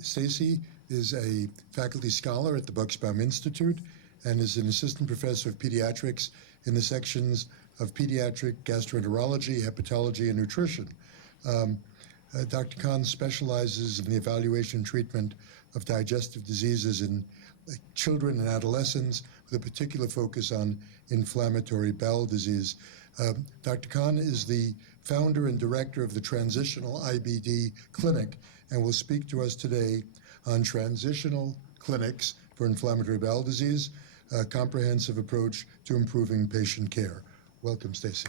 Stacy is a faculty scholar at the Bucksbaum Institute and is an assistant professor of pediatrics in the sections of pediatric gastroenterology, hepatology, and nutrition. Dr. Kahn specializes in the evaluation and treatment of digestive diseases in children and adolescents, with a particular focus on inflammatory bowel disease. Dr. Kahn is the founder and director of the Transitional IBD Clinic and will speak to us today on transitional clinics for inflammatory bowel disease, a comprehensive approach to improving patient care. Welcome, Stacy.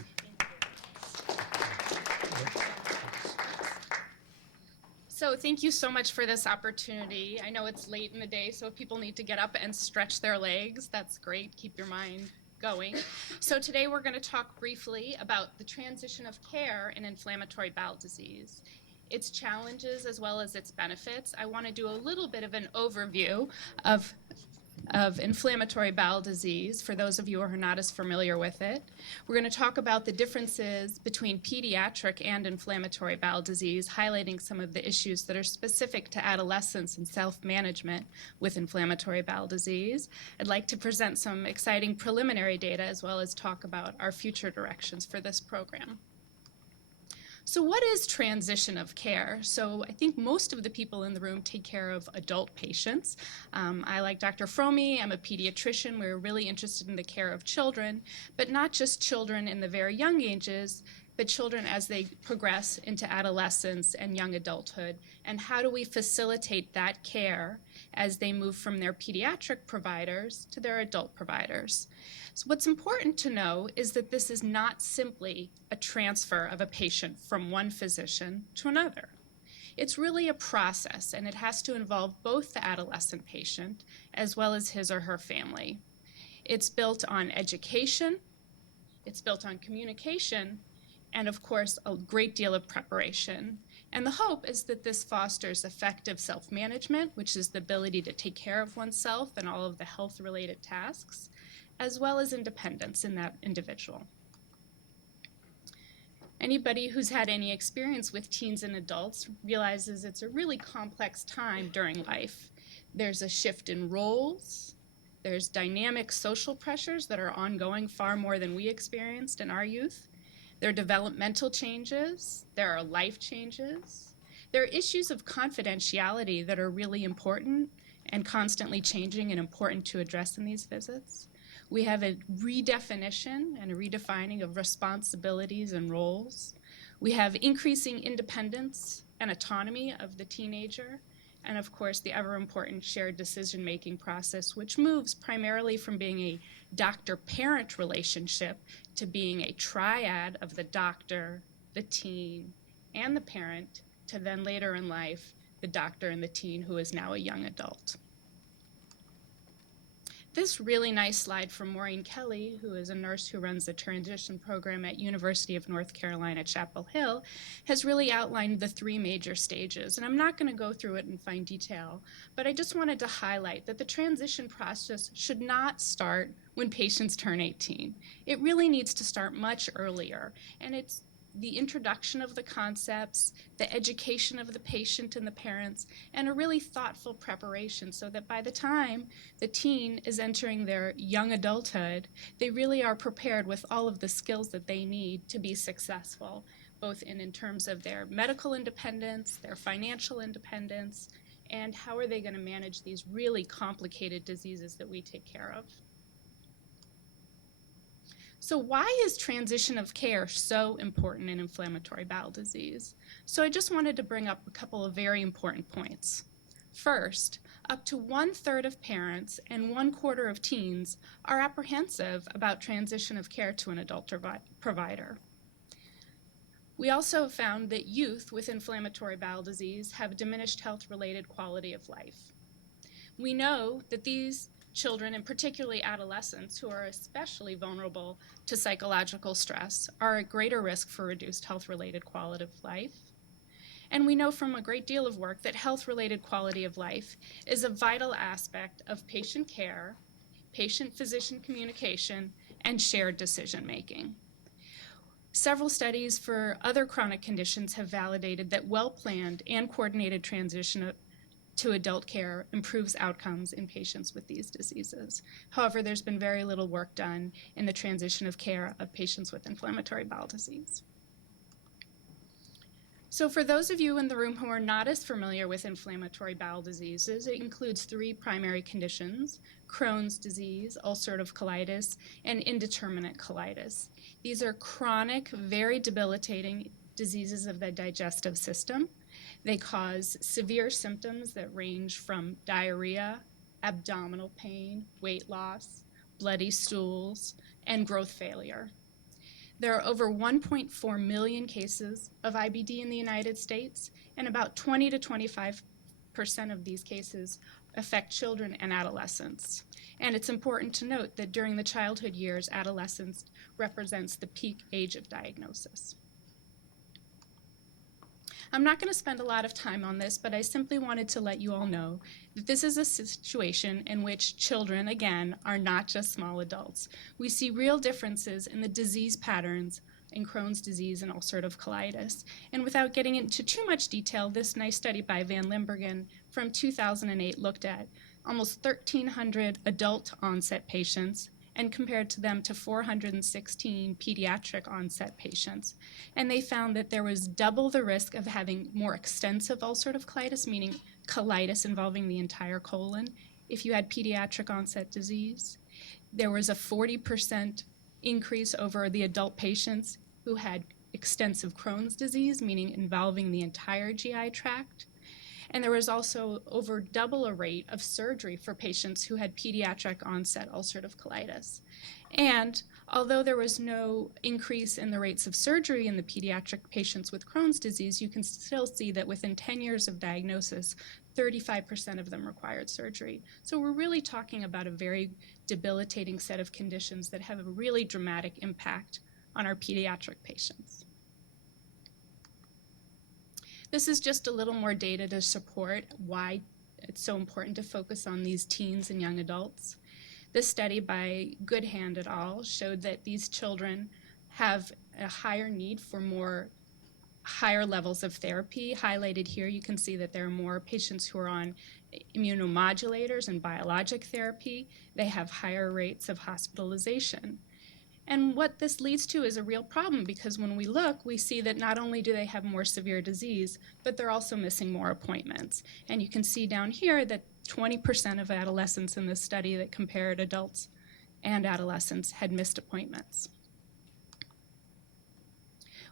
So thank you so much for this opportunity. I know it's late in the day, so if people need to get up and stretch their legs, that's great. Keep your mind going. So today we're going to talk briefly about the transition of care in inflammatory bowel disease, its challenges as well as its benefits. I want to do a little bit of an overview of inflammatory bowel disease, for those of you who are not as familiar with it. We're going to talk about the differences between pediatric and inflammatory bowel disease, highlighting some of the issues that are specific to adolescents and self-management with inflammatory bowel disease. I'd like to present some exciting preliminary data as well as talk about our future directions for this program. So what is transition of care? So I think most of the people in the room take care of adult patients. I, like Dr. Fromme, I'm a pediatrician. We're really interested in the care of children, but not just children in the very young ages, but children as they progress into adolescence and young adulthood. And how do we facilitate that care as they move from their pediatric providers to their adult providers? So what's important to know is that this is not simply a transfer of a patient from one physician to another. It's really a process, and it has to involve both the adolescent patient as well as his or her family. It's built on education, it's built on communication, and of course, a great deal of preparation. And the hope is that this fosters effective self-management, which is the ability to take care of oneself and all of the health-related tasks, as well as independence in that individual. Anybody who's had any experience with teens and adults realizes it's a really complex time during life. There's a shift in roles, there's dynamic social pressures that are ongoing far more than we experienced in our youth. There are developmental changes, there are life changes. There are issues of confidentiality that are really important and constantly changing and important to address in these visits. We have a redefinition and a redefining of responsibilities and roles. We have increasing independence and autonomy of the teenager, and of course the ever-important shared decision-making process, which moves primarily from being a doctor-parent relationship to being a triad of the doctor, the teen, and the parent, to then later in life, the doctor and the teen who is now a young adult. This really nice slide from Maureen Kelly, who is a nurse who runs the transition program at University of North Carolina, Chapel Hill, has really outlined the three major stages. And I'm not going to go through it in fine detail, but I just wanted to highlight that the transition process should not start when patients turn 18. It really needs to start much earlier. And it's the introduction of the concepts, the education of the patient and the parents, and a really thoughtful preparation so that by the time the teen is entering their young adulthood, they really are prepared with all of the skills that they need to be successful, both in terms of their medical independence, their financial independence, and how are they going to manage these really complicated diseases that we take care of. So why is transition of care so important in inflammatory bowel disease? So I just wanted to bring up a couple of very important points. First, up to 1/3 of parents and 1/4 of teens are apprehensive about transition of care to an adult provider. We also found that youth with inflammatory bowel disease have diminished health-related quality of life. We know that these children, and particularly adolescents, who are especially vulnerable to psychological stress, are at greater risk for reduced health-related quality of life. And we know from a great deal of work that health-related quality of life is a vital aspect of patient care, patient-physician communication, and shared decision-making. Several studies for other chronic conditions have validated that well-planned and coordinated transition to adult care improves outcomes in patients with these diseases. However, there's been very little work done in the transition of care of patients with inflammatory bowel disease. So for those of you in the room who are not as familiar with inflammatory bowel diseases, it includes 3 primary conditions: Crohn's disease, ulcerative colitis, and indeterminate colitis. These are chronic, very debilitating diseases of the digestive system. They cause severe symptoms that range from diarrhea, abdominal pain, weight loss, bloody stools, and growth failure. There are over 1.4 million cases of IBD in the United States, and about 20 to 25% of these cases affect children and adolescents. And it's important to note that during the childhood years, adolescence represents the peak age of diagnosis. I'm not going to spend a lot of time on this, but I simply wanted to let you all know that this is a situation in which children, again, are not just small adults. We see real differences in the disease patterns in Crohn's disease and ulcerative colitis. And without getting into too much detail, this nice study by Van Limbergen from 2008 looked at almost 1,300 adult onset patients and compared to them to 416 pediatric onset patients. And they found that there was double the risk of having more extensive ulcerative colitis, meaning colitis involving the entire colon, if you had pediatric onset disease. There was a 40% increase over the adult patients who had extensive Crohn's disease, meaning involving the entire GI tract. And there was also over double a rate of surgery for patients who had pediatric onset ulcerative colitis. And although there was no increase in the rates of surgery in the pediatric patients with Crohn's disease, you can still see that within 10 years of diagnosis, 35% of them required surgery. So we're really talking about a very debilitating set of conditions that have a really dramatic impact on our pediatric patients. This is just a little more data to support why it's so important to focus on these teens and young adults. This study by Goodhand et al. Showed that these children have a higher need for higher levels of therapy. Highlighted here, you can see that there are more patients who are on immunomodulators and biologic therapy. They have higher rates of hospitalization. And what this leads to is a real problem, because when we look, we see that not only do they have more severe disease, but they're also missing more appointments. And you can see down here that 20% of adolescents in this study that compared adults and adolescents had missed appointments.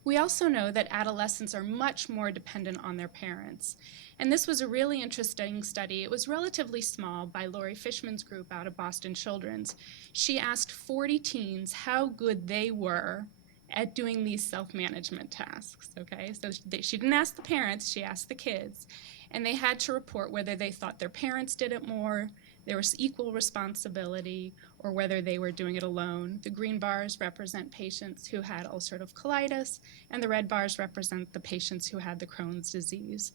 We also know that adolescents are much more dependent on their parents. And this was a really interesting study. It was relatively small by Lori Fishman's group out of Boston Children's. She asked 40 teens how good they were at doing these self-management tasks, okay? So she didn't ask the parents, she asked the kids. And they had to report whether they thought their parents did it more, there was equal responsibility, or whether they were doing it alone. The green bars represent patients who had ulcerative colitis, and the red bars represent the patients who had the Crohn's disease.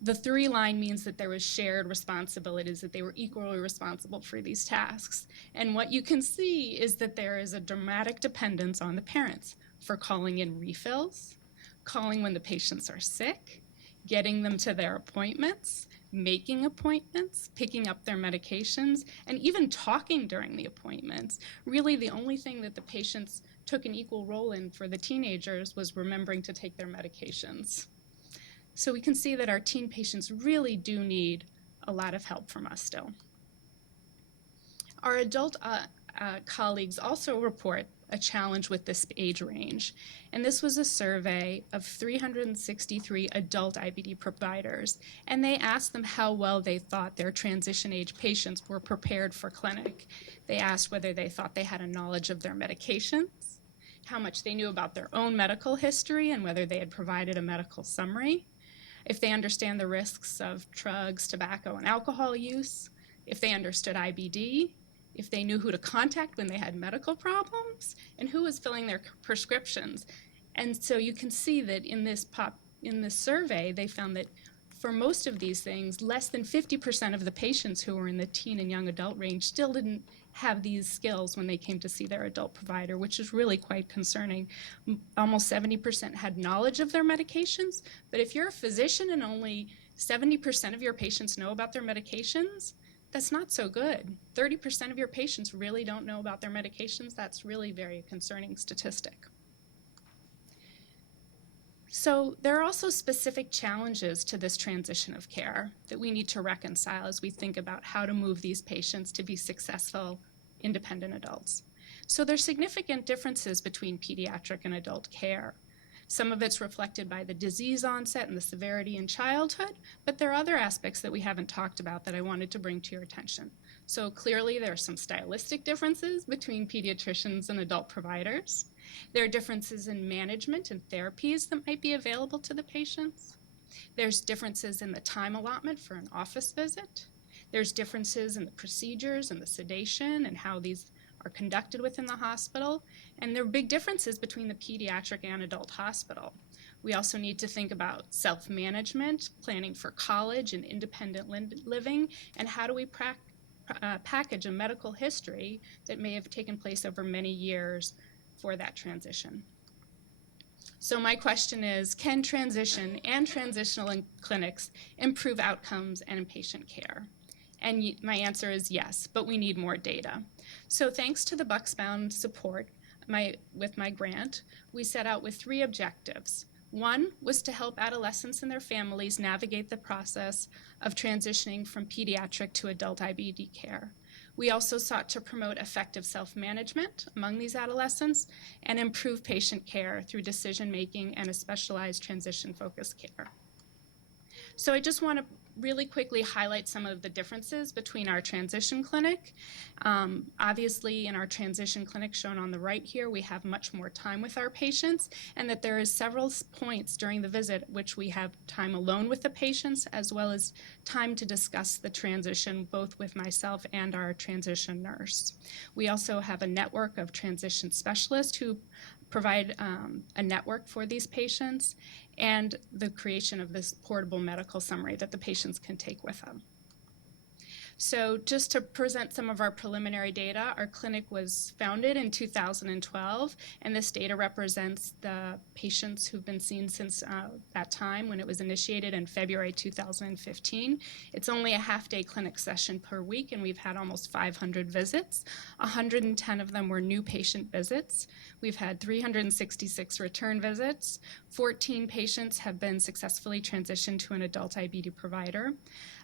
The 3 line means that there was shared responsibilities, that they were equally responsible for these tasks. And what you can see is that there is a dramatic dependence on the parents for calling in refills, calling when the patients are sick, getting them to their appointments, making appointments, picking up their medications, and even talking during the appointments. Really, the only thing that the patients took an equal role in for the teenagers was remembering to take their medications. So we can see that our teen patients really do need a lot of help from us still. Our adult colleagues also report a challenge with this age range. And this was a survey of 363 adult IBD providers. And they asked them how well they thought their transition age patients were prepared for clinic. They asked whether they thought they had a knowledge of their medications, how much they knew about their own medical history, and whether they had provided a medical summary, if they understand the risks of drugs, tobacco, and alcohol use, if they understood IBD, if they knew who to contact when they had medical problems, and who was filling their prescriptions. And so you can see that in this survey, they found that for most of these things, less than 50% of the patients who were in the teen and young adult range still didn't have these skills when they came to see their adult provider, which is really quite concerning. Almost 70% had knowledge of their medications, but if you're a physician and only 70% of your patients know about their medications. That's not so good. 30% of your patients really don't know about their medications. That's really very concerning statistic. So there are also specific challenges to this transition of care that we need to reconcile as we think about how to move these patients to be successful, independent adults. So there's significant differences between pediatric and adult care. Some of it's reflected by the disease onset and the severity in childhood, but there are other aspects that we haven't talked about that I wanted to bring to your attention. So clearly there are some stylistic differences between pediatricians and adult providers. There are differences in management and therapies that might be available to the patients. There's differences in the time allotment for an office visit. There's differences in the procedures and the sedation and how these are conducted within the hospital, and there are big differences between the pediatric and adult hospital. We also need to think about self-management, planning for college and independent living, and how do we package a medical history that may have taken place over many years for that transition. So my question is, can transition and transitional clinics improve outcomes and patient care? And my answer is yes, but we need more data. So thanks to the Bucksbaum support with my grant, we set out with 3 objectives. One was to help adolescents and their families navigate the process of transitioning from pediatric to adult IBD care. We also sought to promote effective self-management among these adolescents and improve patient care through decision-making and a specialized transition-focused care. So I just want to really quickly highlight some of the differences between our transition clinic. Obviously, in our transition clinic shown on the right here, we have much more time with our patients, and that there is several points during the visit which we have time alone with the patients, as well as time to discuss the transition both with myself and our transition nurse. We also have a network of transition specialists who provide a network for these patients, and the creation of this portable medical summary that the patients can take with them. So just to present some of our preliminary data, our clinic was founded in 2012, and this data represents the patients who've been seen since that time when it was initiated in February 2015. It's only a half-day clinic session per week, and we've had almost 500 visits. 110 of them were new patient visits. We've had 366 return visits. 14 patients have been successfully transitioned to an adult IBD provider.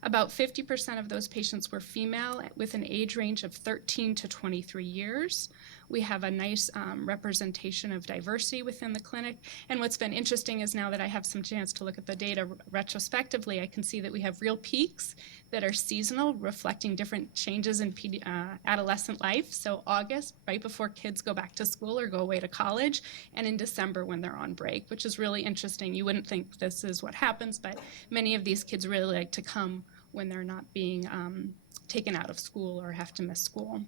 About 50% of those patients were female with an age range of 13 to 23 years. We have a nice representation of diversity within the clinic. And what's been interesting is now that I have some chance to look at the data retrospectively, I can see that we have real peaks that are seasonal, reflecting different changes in adolescent life. So August, right before kids go back to school or go away to college, and in December when they're on break, which is really interesting. You wouldn't think this is what happens, but many of these kids really like to come when they're not being taken out of school or have to miss school.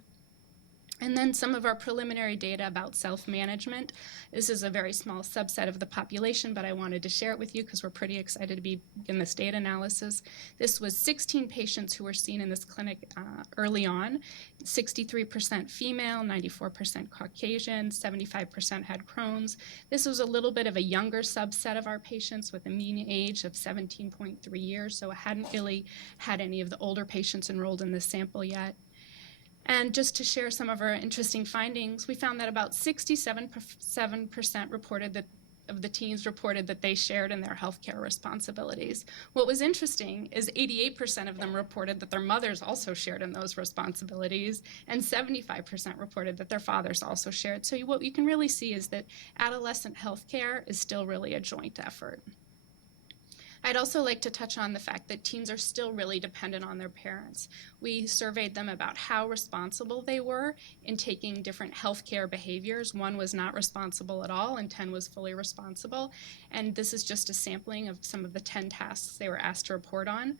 And then some of our preliminary data about self-management. This is a very small subset of the population, but I wanted to share it with you because we're pretty excited to begin this data analysis. This was 16 patients who were seen in this clinic early on, 63% female, 94% Caucasian, 75% had Crohn's. This was a little bit of a younger subset of our patients with a mean age of 17.3 years, so I hadn't really had any of the older patients enrolled in this sample yet. And just to share some of our interesting findings, we found that about 67% reported that of the teens reported that they shared in their healthcare responsibilities. What was interesting is 88% of them reported that their mothers also shared in those responsibilities, and 75% reported that their fathers also shared. So what you can really see is that adolescent healthcare is still really a joint effort. I'd also like to touch on the fact that teens are still really dependent on their parents. We surveyed them about how responsible they were in taking different healthcare behaviors. 1 was not responsible at all, and 10 was fully responsible. And this is just a sampling of some of the 10 tasks they were asked to report on.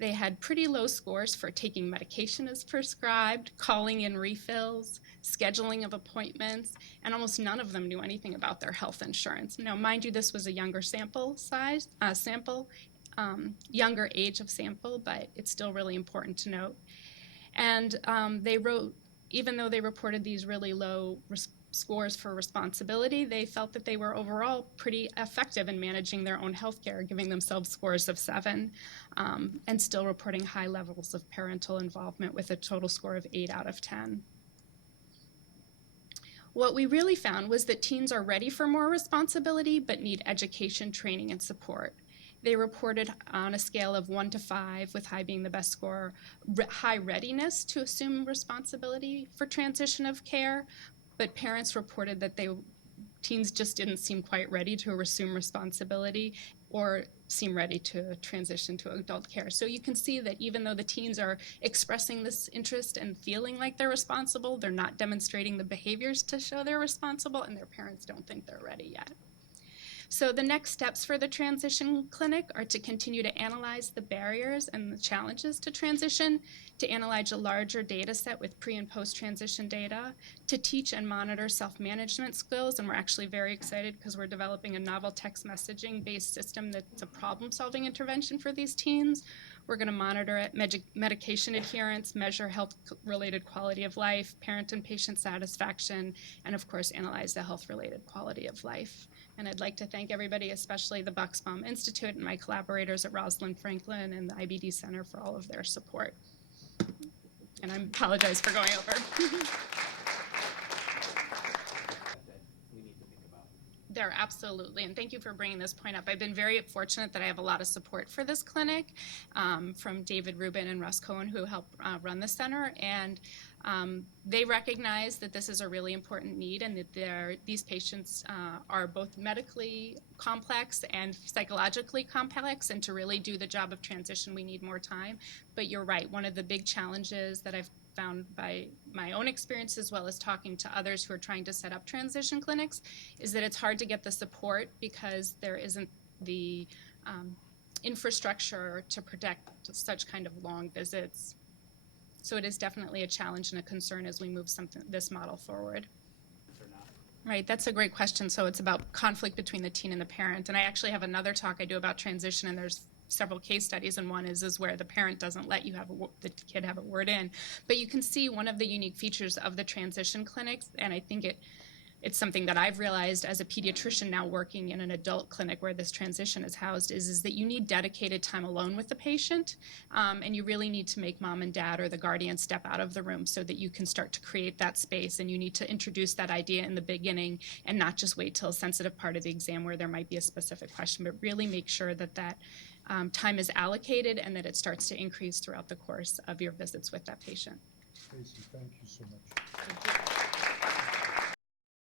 They had pretty low scores for taking medication as prescribed, calling in refills, scheduling of appointments, and almost none of them knew anything about their health insurance. Now, mind you, this was a younger sample size, younger age of sample, but it's still really important to note. And they wrote, even though they reported these really low scores for responsibility, they felt that they were overall pretty effective in managing their own healthcare, giving themselves scores of 7, and still reporting high levels of parental involvement with a total score of 8 out of 10. What we really found was that teens are ready for more responsibility but need education, training, and support. They reported on a scale of 1 to 5, with high being the best score, high readiness to assume responsibility for transition of care, but parents reported that teens just didn't seem quite ready to assume responsibility or seem ready to transition to adult care. So you can see that even though the teens are expressing this interest and feeling like they're responsible, they're not demonstrating the behaviors to show they're responsible, and their parents don't think they're ready yet. So the next steps for the transition clinic are to continue to analyze the barriers and the challenges to transition, to analyze a larger data set with pre- and post-transition data, to teach and monitor self-management skills, and we're actually very excited because we're developing a novel text messaging-based system that's a problem-solving intervention for these teens. We're going to monitor medication adherence, measure health-related quality of life, parent and patient satisfaction, and of course analyze the health-related quality of life. And I'd like to thank everybody, especially the Bucksbaum Institute and my collaborators at Rosalind Franklin and the IBD Center for all of their support. And I apologize for going over. There, absolutely, and thank you for bringing this point up. I've been very fortunate that I have a lot of support for this clinic from David Rubin and Russ Cohen, who help run the center, and they recognize that this is a really important need and that these patients are both medically complex and psychologically complex, and to really do the job of transition, we need more time. But you're right, one of the big challenges that I've found by my own experience as well as talking to others who are trying to set up transition clinics is that it's hard to get the support because there isn't the infrastructure to protect such kind of long visits. So it is definitely a challenge and a concern as we move this model forward. Right, that's a great question. So it's about conflict between the teen and the parent. And I actually have another talk I do about transition, and there's several case studies, and one is where the parent doesn't let you have the kid have a word in. But you can see one of the unique features of the transition clinics, and I think it's something that I've realized as a pediatrician now working in an adult clinic where this transition is housed, is that you need dedicated time alone with the patient, and you really need to make mom and dad or the guardian step out of the room so that you can start to create that space, and you need to introduce that idea in the beginning and not just wait till a sensitive part of the exam where there might be a specific question, but really make sure that time is allocated and that it starts to increase throughout the course of your visits with that patient. Stacy, thank you so much. Thank you.